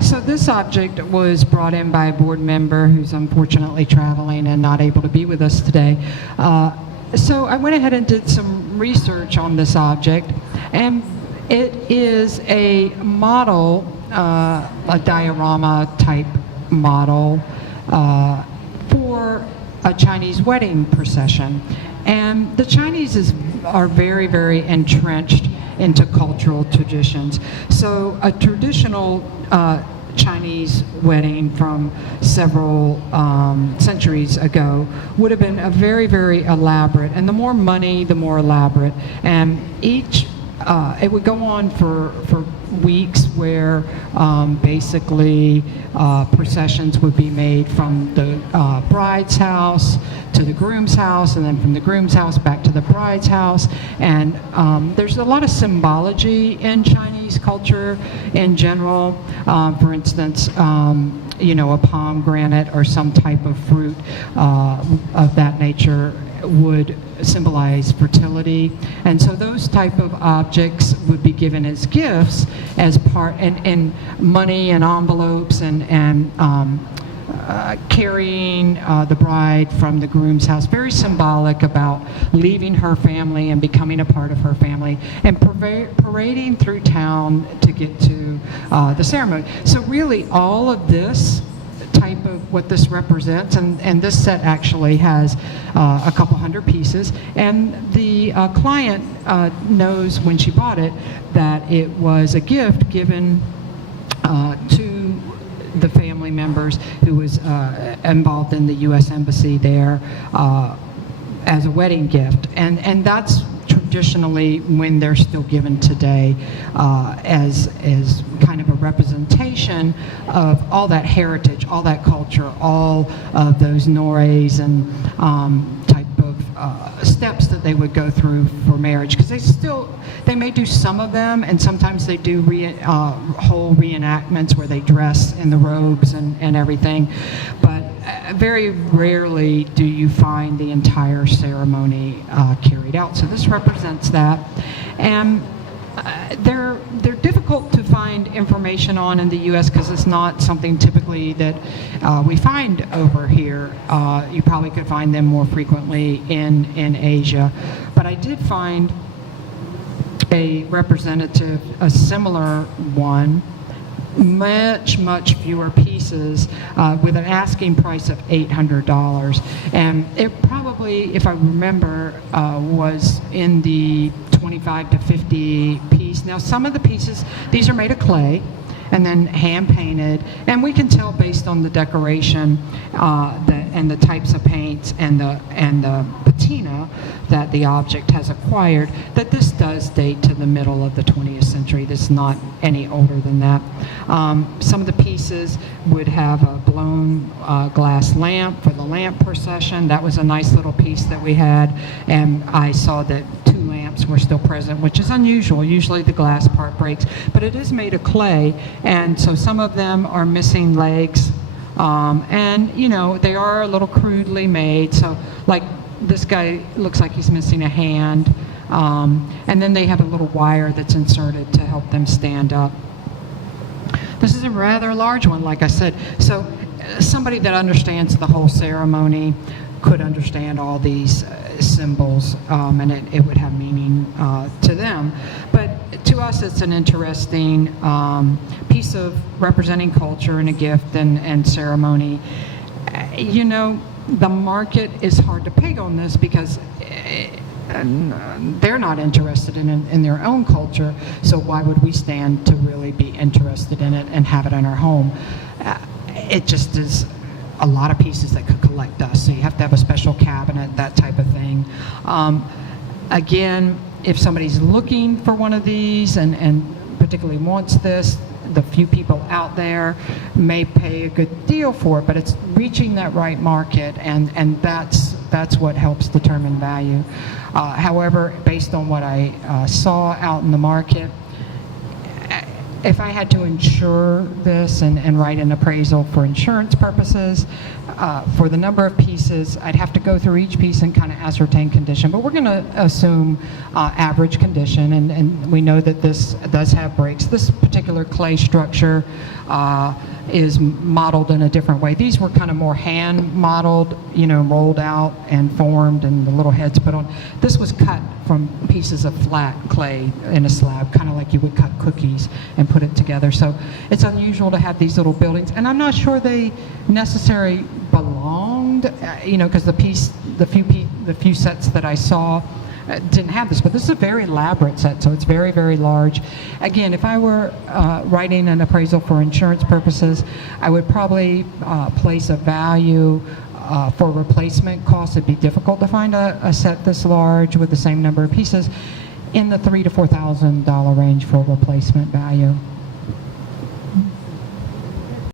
So this object was brought in by a board member who's unfortunately traveling and not able to be with us today. So I went ahead and did some research on this object, and it is a model, a diorama type model for a Chinese wedding procession. And the Chinese are very, very entrenched into cultural traditions. So a traditional Chinese wedding from several centuries ago would have been a very, very elaborate, and the more money, the more elaborate. And each, it would go on for weeks where basically processions would be made from the bride's house to the groom's house, and then from the groom's house back to the bride's house. And there's a lot of symbology in Chinese culture in general. For instance, you know, a pomegranate or some type of fruit of that nature would symbolize fertility, and so those type of objects would be given as gifts as part, and money and envelopes, and carrying the bride from the groom's house, very symbolic about leaving her family and becoming a part of her family, and parading through town to get to the ceremony. So really all of this type of what this represents, and this set actually has a couple hundred pieces, and the client knows when she bought it that it was a gift given to the family members who was involved in the U.S. Embassy there as a wedding gift, and that's traditionally when they're still given today as kind of a representation of all that heritage, all that culture, all of those mores and type of steps that they would go through for marriage, because they may do some of them, and sometimes they do whole reenactments where they dress in the robes and everything, but very rarely do you find the entire ceremony carried out. So this represents that, and they're difficult to find information on in the U.S. because it's not something typically that we find over here. You probably could find them more frequently in Asia, but I did find a representative, a similar one, much fewer pieces, with an asking price of $800, and it probably, if I remember, was in the 25 to 50 piece. Now some of the pieces, these are made of clay and then hand painted, and we can tell based on the decoration and the types of paints and the patina that the object has acquired, that this does date to the middle of the 20th century. This is not any older than that. Some of the pieces would have a blown glass lamp for the lamp procession. That was a nice little piece that we had, and I saw that 2 lamps were still present, which is unusual. Usually the glass part breaks, but it is made of clay, and so some of them are missing legs, and you know, they are a little crudely made. So like this guy looks like he's missing a hand, and then they have a little wire that's inserted to help them stand up. This is a rather large one, like I said, so somebody that understands the whole ceremony could understand all these symbols, and it would have meaning to them. But to us, it's an interesting piece of representing culture and a gift and ceremony. You know, the market is hard to peg on this because they're not interested in their own culture, so why would we stand to really be interested in it and have it in our home? It just is a lot of pieces that could collect dust, so you have to have a special cabinet, that type of thing. Again, if somebody's looking for one of these and particularly wants this, the few people out there may pay a good deal for it, but it's reaching that right market, and that's what helps determine value. However, based on what I saw out in the market, if I had to insure this and write an appraisal for insurance purposes, for the number of pieces, I'd have to go through each piece and kind of ascertain condition. But we're going to assume average condition, and we know that this does have breaks. This particular clay structure is modeled in a different way. These were kind of more hand modeled, rolled out and formed, and the little heads put on. This was cut from pieces of flat clay in a slab, kind of like you would cut cookies and put it together. So it's unusual to have these little buildings, and I'm not sure they necessarily belonged, because the few sets that I saw didn't have this, but this is a very elaborate set, so it's very, very large. Again, if I were writing an appraisal for insurance purposes, I would probably place a value for replacement costs. It'd be difficult to find a set this large with the same number of pieces, in the $3,000 to $4,000 range for replacement value.